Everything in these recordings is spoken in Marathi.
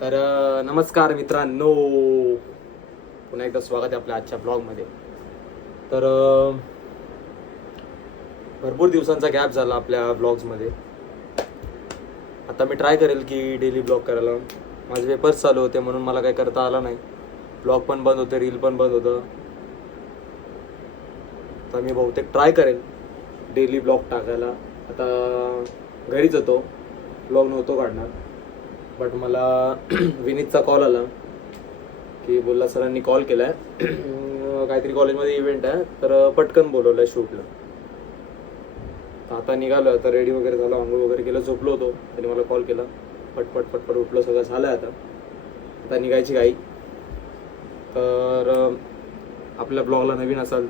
तर नमस्कार मित्रांनो, पुन्हा एकदा स्वागत आहे आपल्या आजच्या ब्लॉगमध्ये. तर भरपूर दिवसांचा गॅप झाला आपल्या ब्लॉग्समध्ये. आता मी ट्राय करेल की डेली ब्लॉग करायला. माझे पेपर्स चालू होते म्हणून मला काही करता आला नाही. ब्लॉग पण बंद होते, रील पण बंद होतं. तर मी बहुतेक ट्राय करेल डेली ब्लॉग टाकायला. आता घरीच होतो, ब्लॉग नव्हतो काढणार. बट मला विनीतचा कॉल आला की बोलला सरांनी कॉल केला आहे, काहीतरी कॉलेजमध्ये इव्हेंट आहे तर पटकन बोलवलं आहे शूटला. आता निघालो. आता रेडी वगैरे झालं, आंघोळ वगैरे केलं, झोपलो होतो. त्यांनी मला कॉल केला, पटपट उठलो, सगळं झालं आहे. आता निघायची घाई. तर आपल्या ब्लॉगला नवीन असाल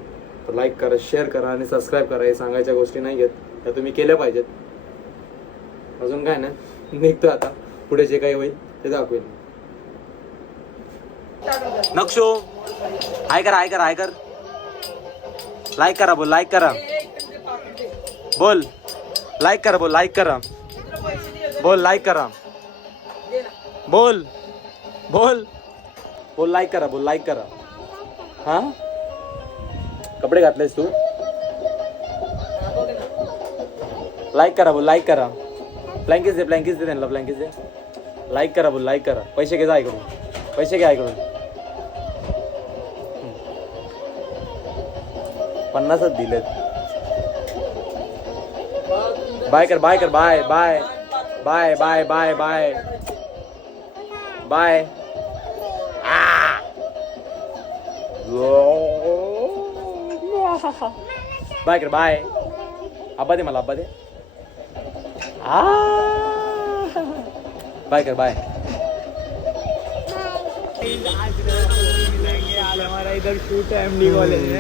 तर लाईक करा, शेअर करा आणि सबस्क्राईब करा. हे सांगायच्या गोष्टी नाही आहेत, त्या तुम्ही केल्या पाहिजेत. अजून काय नाही, निघतो आता. पुढे जे काही होईल ते दाखवेल. नक्षो हाय कर, लाईक करा, बोल लाईक करा, बोल लाईक करा, बोल लाईक करा, बोल लाईक करा, बोल बोल बोल लाईक करा, बोल लाईक करा. हा कपडे घातलेस तू? लाईक करा, बोल लाईक करा. ब्लँकेट दे त्यांना, ब्लँकेट दे. लाईक करा, बोल लाईक करा. पैसे घे, ऐकडून पैसे घे, ऐकडून 50च दिलेत. बाय कर, बाय कर, bye bye bye bye bye bye bye. Bye कर, बाय. आब्बा दे मला, आब्बा दे. बाय कर, बाय.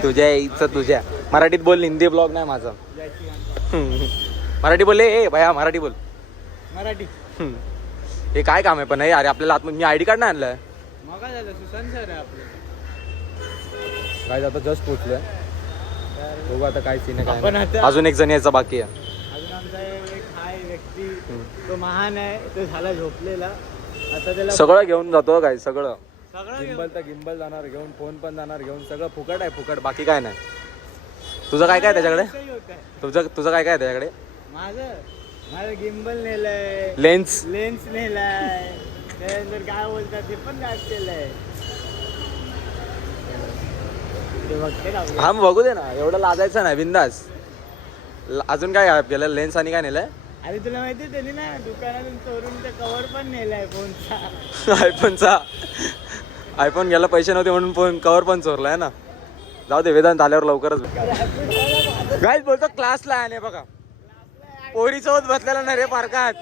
तुझ्या इच्छा तुझ्या. मराठीत बोल, हिंदी ब्लॉग नाही माझा. मराठी बोल. ए भया मराठी बोल. मराठी. हे काय काम आहे पण? अरे आपल्याला आतमध्ये मी आयडी कार्ड नाही आणलंय. मग काय झालं? सुशांत सर आहे आपलं. काय आता जस्ट पोचलोय. बघू आता काय सीन आहे, आपण काय आता- अजून एक जण यायचा बाकी आहे. अजून आमचा एक हाय व्यक्ती, तो महान आहे, तो झाला झोपलेला. आता त्याला सगळं घेऊन जातो काय, सगळं सगळं गिंबल तर गिंबल जाणार घेऊन, फोन पण जाणार घेऊन, सगळं फुकट आहे, फुकट. बाकी काय नाही. तुझं काय काय त्याच्याकडे? तुझं काय काय त्याच्याकडे? माझं गिंबल नेलंय, लेन्स नेलाय, त्यानंतर काय बोलतात ते पण गायब केलंय. ते बघते ना आपलं. हा मग बघू दे ना, एवढं लाजायचं नाही, बिंदास. अजून काय गायब केलं? लेन्स आणि काय नेलंय? अरे तुला माहिती त्यांनी ना दुकानातून चोरून ते कव्हर पण नेलाय फोनचा. आयफोनचा. आयफोन घ्यायला पैसे नव्हते म्हणून फोन कव्हर पण चोरलाय ना. जाऊ दे, वेदांत आल्यावर लवकरच. गाईज बोलतो क्लासला आहे बघा. पोरीसोबत बसलेला नाही रे पार्कात.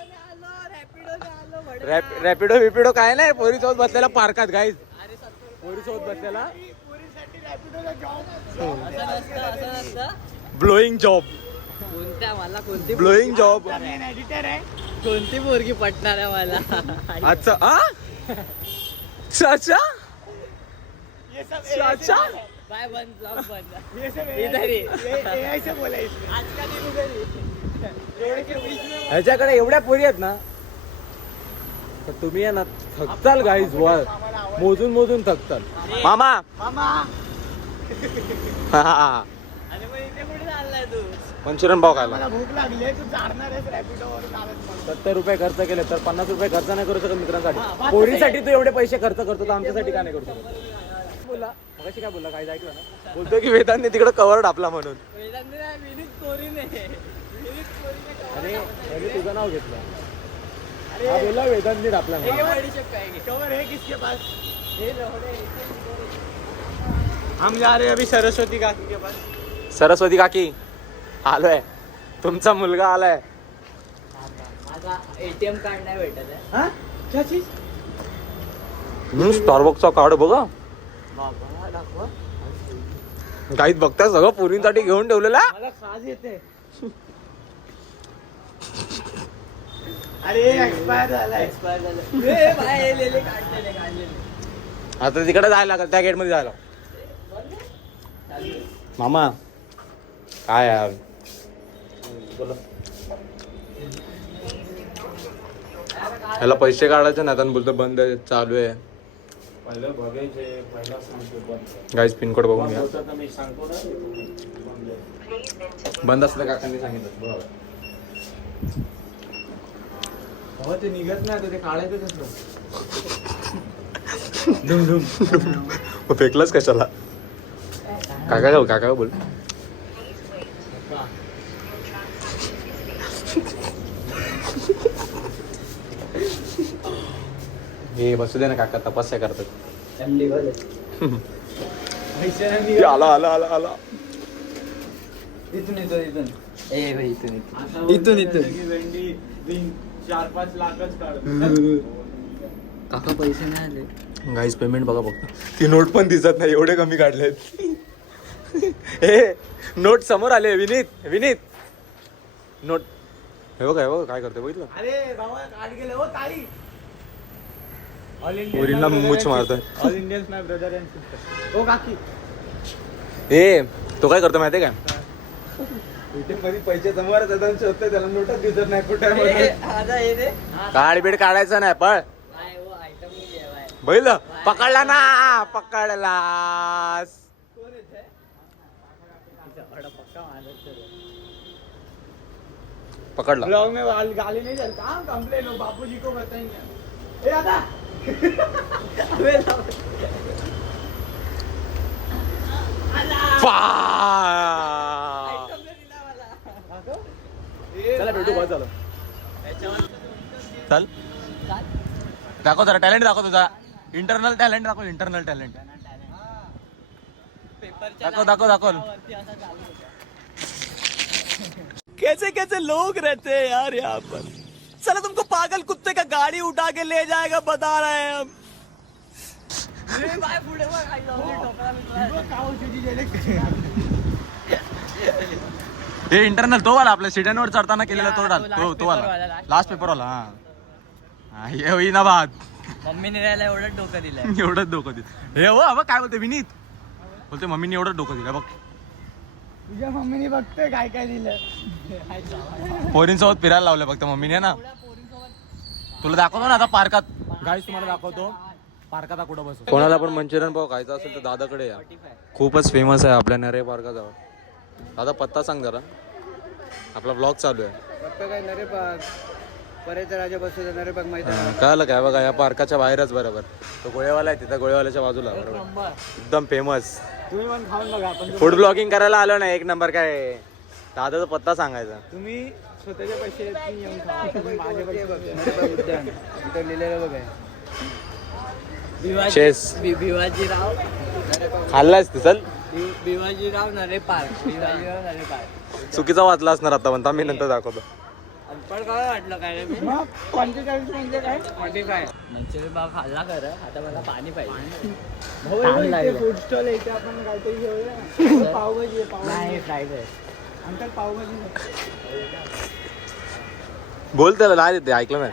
रॅपिडो विपिडो काय नाही, पोरीसोबत बसलेला पार्कात. गाईज पोरीसोबत बसलेला ब्लोईंग जॉब. कोणत्या मला कोणती ब्लोईंग जॉब. एडिटर आहे, कोणती पोरगी पटणार आहे मला? अच्छा अच्छा अच्छा. बाय बंद बंद. इधर एआय से बोलायचं आजकाल. ह्याच्याकडे एवढ्या पोरी आहेत ना, तर तुम्ही आहे ना थकताल गाईज. वर मोजून मोजून थकताल. मामा आणि मग इथे कुठे चाललाय तू? मंचुरियन पाव खायला. मला भूक लागली, तू जाणार आहेस रॅपिडोवर? 70 रुपये खर्च केले तर 50 रुपये खर्च नाही करू शकत मित्रांसाठी. पोरीसाठी तू एवढे पैसे खर्च करतो तर आमच्यासाठी का नाही करू शकत? बोला मगाशी काय बोलला, काय ऐकलं ना? बोलतो की वेदांतने तिकडे कव्हर टापला म्हणून. आणि तुझं नाव घेतलं. हा बोलला वेदांतने टापला कवर है किसके पास? हम जा रहे हैं अभी सरस्वती काकी के पास. सरस्वती काकी आलोय, तुमचा मुलगा आलाय. माझा एटीएम कार्ड नाही भेटत आहे. हा क्या चीज? स्टारबक्सचा कार्ड बघा. बाबा दाखवा. काहीच बघताय, सगळं पोरींसाठी घेऊन ठेवलेला. मला खाज येते. अरे एक्सपायर झाला. आता तिकडे जायला लागेल, त्या गेट मध्ये जायला. मामा काय यार बोला. ह्याला पैसे काढायचे नाही आता बोलतो बंद आहे, चालू आहे. पहिलं बघायचे, पहिला सांगतो गाईज पिनकोड बघून घ्या. मी सांगतो ना बंद असलं काकांनी सांगितलं बरोबर. ते निघत नाही ते काढायचं कसं. फेकलंच कशाला. काका बोल. हे बसू दे ना काका, तपस्या करतात. आला इथून इथून इथून 4-5 लाखच काढ. काका पैसे नाही आले. गाईज पेमेंट बघा फक्त. ती नोट पण दिसत नाही, एवढे कमी काढलेत. हे नोट समोर आले. विनीत नोट हे बघा काय करते बघितलं. अरे बाबा काढ गेले हो ताई. ऑल पोरींना मुच मारतोय. All Indians my brother and sister. ओ काकी ए तो काय करतो माहितीये काय, इथे मध्ये पैसे समोरच येतात, शोधतोय त्याला नोटच दिसत नाही कुठे. कार्ड बीड काढायचं नाही. पळ बैल पकडला ना, पकडलास. पकडला. ब्लॉग में गाली नहीं चलता. कंप्लेन हो बापूजी को बताएंगे. ए दादा चला भेटू बस झालं. चल दाखव जरा टॅलेंट दाखव तुझा. इंटरनल टॅलेंट दाखव. दाखव. कैसे लोग रहते हैं यार यहाँ पर. चलो तुमको पागल कुत्ते का गाड़ी उठा के ले जाएगा बता रहे हैं हम. हे इंटरनल तो वाला आपल्या सिड्यांवर चढताना केलेला तो डाल. तो वाला लास्ट पेपर वाला. हा हे होईना बात. मम्मीने राहायला एवढंच डोकं दिलं. एवढंच डोकं दिलं. हे हो बघ काय बोलते विनीत. बोलते मम्मीने एवढंच डोकं दिलं बघ. तुझ्या मम्मीने बघतोय काय काय दिलं. पोरींसोबत फिरायला लावलं फक्त मम्मीने ना. तुला दाखवतो ना आता पार्कात. गाईस तुम्हाला दाखवतो पार्कात कुठं बसू. कोणाला पण मंचुरियन पाव खायचा असेल तर दादाकडे या. खूपच फेमस आहे आपल्या नरे पार्काजवळ. दादा पत्ता सांग जरा, आपला ब्लॉग चालू आहे. पत्ता काय नरे पार्क, परेचा राजा बसतो नरे पार्क माहिती आहे. कळलं काय बघा या पार्काच्या बाहेरच बरोबर तो गोळेवाला आहे तिथं, गोळेवाल्याच्या बाजूला बरोबर एकदम फेमस. तुम्ही पण खाऊन बघा. आपण फूड ब्लॉगिंग करायला आलो ना एक नंबर. काय दादाचा पत्ता सांगायचा. तुम्ही स्वतःच्या पैसे येऊन खा. माझे पैसे उद्यान इथं लिहिलेलं बघा. भिवाजीराव खाल्लायस तू. चल भिवाजीराव नरे पार्क. भिवाजीराव नरे पार्क चुकीचा वाचला असणार आता म्हणता. मी नंतर दाखवतो. पण काय वाटलं काय रे. 45 म्हणजे काय 45 मंचुरियन पाव खाल्ला खरं. आता मला पाणी पाहिजे. फूड स्टॉल आहे इथे आपण काहीतरी घेऊया. पावभाजी नाही फ्राईड राईस. अंकल पावभाजी बोल त्याला नाही देते. ऐकलं नाही.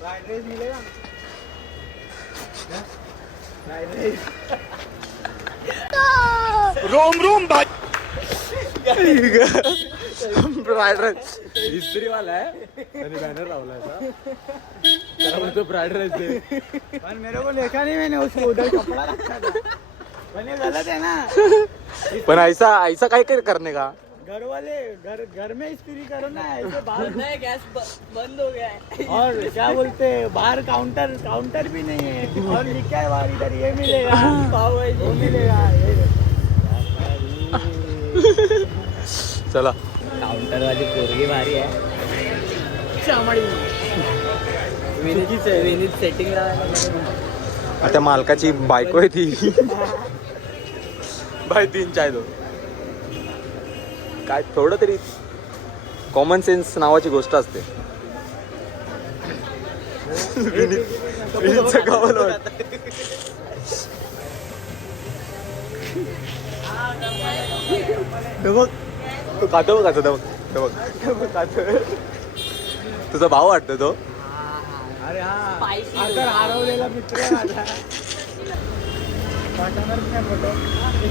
फ्राईड राईस मिळेल. फ्राईड राईस रोम भाई. फ्राइड राइस इस्त्री वाला है. त्याने बॅनर लावला त्याला बोलतो फ्राइड राइस दे. पण मेरे को देखा नहीं मैंने उसको. उधर कपड़ा रखा था. पण ये गलत है ना. पण ऐसा काय करने का. घर वाले घर में इस्त्री करो ना. ऐसे बाहर नहीं. गैस बंद हो गया है. और क्या बोलते हैं बाहर काउंटर भी नहीं है. और लिखा है बाहर इधर ये मिलेगा पाव भाजी वो मिलेगा. चला काउंटर वाली पोरगी भारी आहे. विनीत सेटिंग लावायला. आता मालकाची बायको आहे ती. बाय 3 चाय दो. काय थोडं तरी कॉमन सेन्स नावाची गोष्ट असते. विनीतचं गावाला बघ तो खातो बघ. तुझा भाव वाटतो तो. अरे हा हरवलेला मित्र आहे माझा. पाठवणारच नाही फोटो.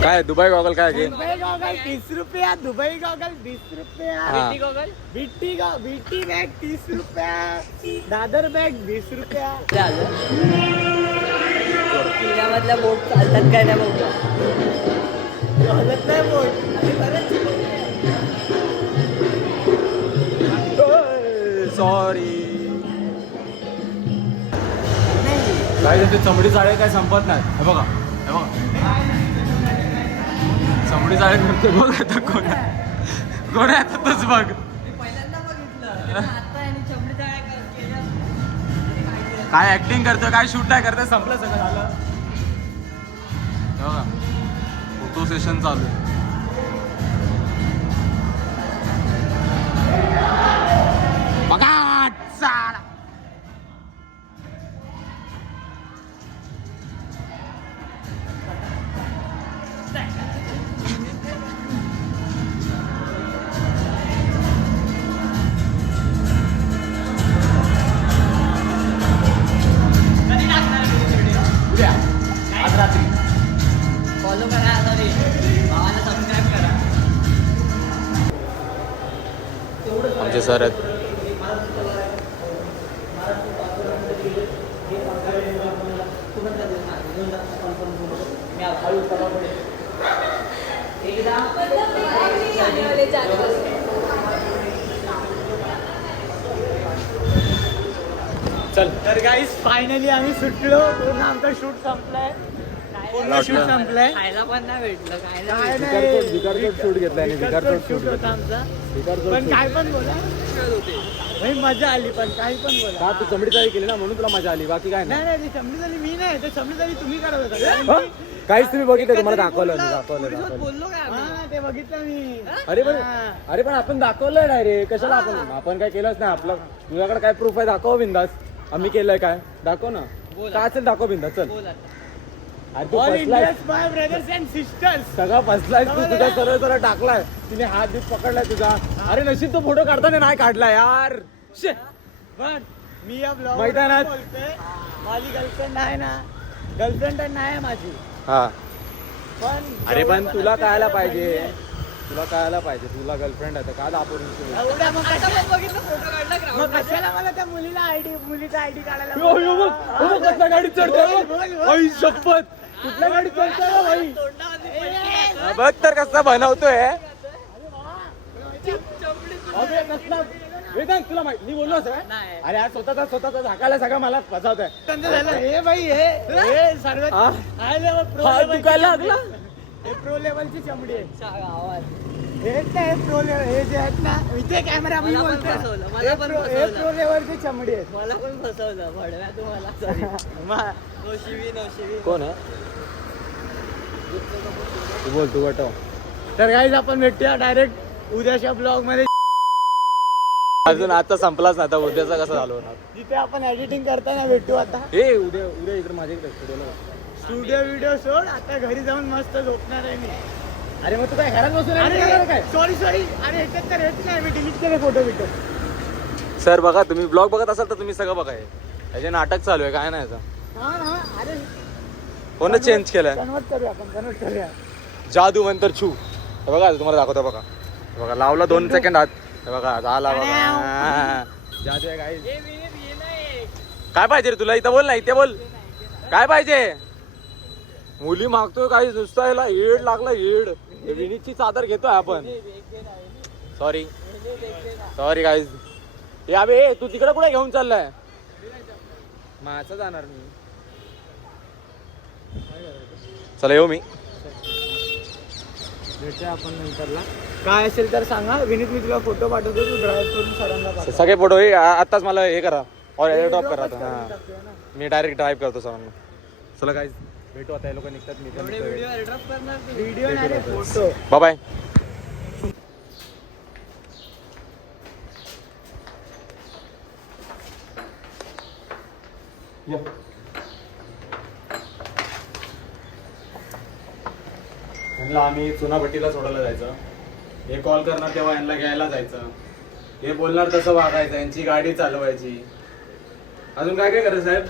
काय दुबई गॉगल काय घे दुबई गॉगल 30 रुपया, दुबई गॉगल 20 रुपया, हा. बीटी गॉगल बीटी बॅग 30 रुपया, दादर बॅग 20 रुपया. किल्ल्यामधल्या बोट चालतात काय नाही बघूया. चालत नाही बोट. सॉरी काय ते चमडी जाळे काय संपत नाही. हे बघा हे बघा चमडी जाळे करते बघ आता कोण आहे आता तूच बघ. पहिल्यांदा बघितलं आता आणि चमडी तयार केल्या. काय ऍक्टिंग करतोय काय शूट नाही करतोय संपलं सगळं झालं. हे बघा फोटो सेशन चालू आहे. बघा चाल. उद्या आज रात्री फॉलो करा आता रे, भावाला सबस्क्राईब करा. आमचे सर आहेत. चल तर गाईस फायनली आम्ही सुटलो. पूर्ण आमचा शूट संपलाय. पूर्ण शूट संपलाय. खायला पण नाही भेटलं काय काय नाही. नाही शूट घेतलाय शूट होता आमचा. पण काय पण बोला भाई मजा आली. पण काही पण बोला. तू चमडी चाळी केली ना म्हणून तुला मजा आली बाकी काय नाही नाही ती समजी झाली मी नाही. ते समजी झाली तुम्ही करत होता. काहीच तुम्ही बघितलं तुम्हाला पोलिसात बोललो काय आम्ही? हा ते बघितलं मी. अरे पण आपण दाखवलंय डायरेक्ट कशाला आपण काय केलंच नाही. आपलं तुझ्याकडे काय प्रूफ आहे दाखव बिंदास. आम्ही केलंय काय दाखव ना. काय असेल दाखव बिंदास. चल बोल आता. अरे तू ऑल फसलाय India's my brothers and sisters. सगळा फसलाय तू. तुझा सरळ सरळ टाकलाय तिने हात बीत पकडलाय तुझा. अरे नशीब तो फोटो काढताना नाही काढला यार. शे. पण मी या ब्लॉग माहित आहे ना? बोलते माझी गर्लफ्रेंड आहे ना. गर्लफ्रेंड तर नाही आहे माझी. हा पण अरे पण तुला कळायला पाहिजे. तुला गर्लफ्रेंड आहे तर का दाखवून एवढ्या मग आता कशा- पण बघितलं फोटो काढला मग ग्राउंड कशाला मला त्या मुलीचा आयडी काढायला कसल्या गाडीत चढतोय बोल, बोल. आई शपथ कुठल्या गाडीत चढतोय हो भाई. तोंडामध्ये बघ तर कसा बनवतोय. चमडी अबे कसला वेदांत तुला माहिती मी बोललो असं नाही. अरे आज स्वतःचा झाकायला सगळं मला फसवतोय. हे भाई हे सर्व हा? हाय लेवल प्रो हा, लेवलची दुखायला चमडी लागला? आहे. हे प्रो लेवलची चमडी आहे. सांग आवाज. हे काय प्रो लेवल हे जे आहेत ना इथे कॅमेरा मी मला पण बोलतोय. फसवलं, मला हे पण pro- हे फसवलं. प्रो लेवलची चमडी आहे. मला पण फसवलं भडव्या तुम्हाला. सॉरी. नशिबी कोण आहे तू बोल तू गटव. तर गाईज आपण भेटूया डायरेक्ट उद्याच्या ब्लॉग मध्ये अजून आता संपलाच ना आता उद्याचा कसं झालो ना. जिथे आपण एडिटिंग करताना भेटू आता. ए उद्या इकडे माझ्याकडे स्टुडिओला. स्टुडिओ व्हिडिओ सोड. आता घरी जाऊन मस्त झोपणार आहे मी. अरे मग तू काय घरात बसून आहे काय. सॉरी अरे ह्याच्यात तर हेच नाही. मी डिलीट केले फोटो बिटो. सर बघा तुम्ही ब्लॉग बघत असाल तर तुम्ही सगळं बघा. याचे नाटक चालू आहे काय नाही याचं. हा अरे कोण चेंज केलंय. कन्वर्ट करूया. जादू मंतर छू. हे बघा तुम्हाला दाखवतो बघा. हे बघा लावला 2 सेकंड आत. हे बघा झाला बघा. जादू आहे गाईज. काय पाहिजे रे तुला. इथं बोल ना इथे बोल. काय पाहिजे. मुली मागतोय काही नुसतं याला येड लागला येड. विनीतची चादर घेतोय आपण. Sorry guys. हे अबे तू तिकडे कुठे घेऊन चाललाय. माझं जाणार मी. चला येऊ मी. भेटूया आपण नंतरला. काय असेल तर सांगा. विनीत मी तुला फोटो पाठवतो. तू ड्राईव्ह करून सरांना पाठव. सगळे फोटो आताच मला हे करा और एअरड्रॉप करा आता. हा मी डायरेक्ट ड्राईव्ह करतो सरांना. चला गाईज भेटू आता. हे लोक निघतात मी पण व्हिडिओ निघतोय. एअरड्रॉप करणार ते. व्हिडिओ नाही रे, फोटो. Bye bye. आम्ही चुनाभट्टीला सोडायला जायचं. हे कॉल करणार तेव्हा यांना घ्यायला जायचं. हे बोलणार तसं वागायचं. यांची गाडी चालवायची. अजून काय काय करायचं साहेब.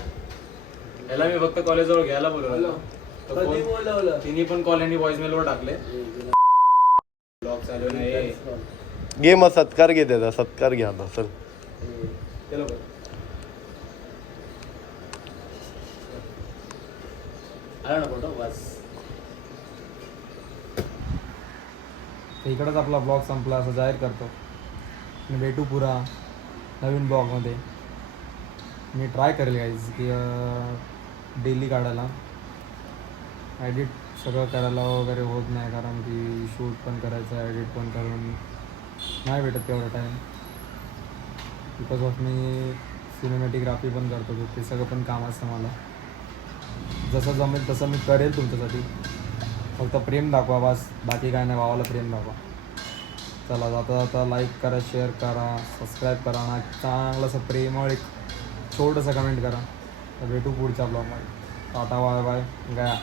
याला मी फक्त कॉलेजजवळ घ्यायला बोलवलं. तर कधी फोन बोलवलं तिने पण कॉल आणि व्हॉइसमेलवर टाकले ब्लॉग चालू नाही घे मग सत्कार घे त्याचा सत्कार घ्या आता चल ते लोक आला ना फोटो बस. तर इकडंच आपला ब्लॉग संपला असं जाहीर करतो. आणि भेटू पुरा नवीन ब्लॉगमध्ये. मी ट्राय करेल गाईज की डेली काढायला. एडिट सगळं करायला वगैरे होत नाही कारण की शूट पण करायचं एडिट पण करून नाही भेटत तेवढा टाईम. बिकॉज ऑफ मी सिनेमॅटिग्राफी पण करतो तर ते सगळं पण काम असतं मला. जसं जमेल तसं मी करेल तुमच्यासाठी. फक्त प्रेम दाखवा बस बाकी काय नाही. भावाला प्रेम दाखवा. चला जाता जाता लाईक करा शेअर करा सबस्क्राईब करा ना चांगलंसं प्रेमळ एक छोटंसं कमेंट करा. तर भेटू पुढच्या ब्लॉगमध्ये. टाटा बाय बाय गया.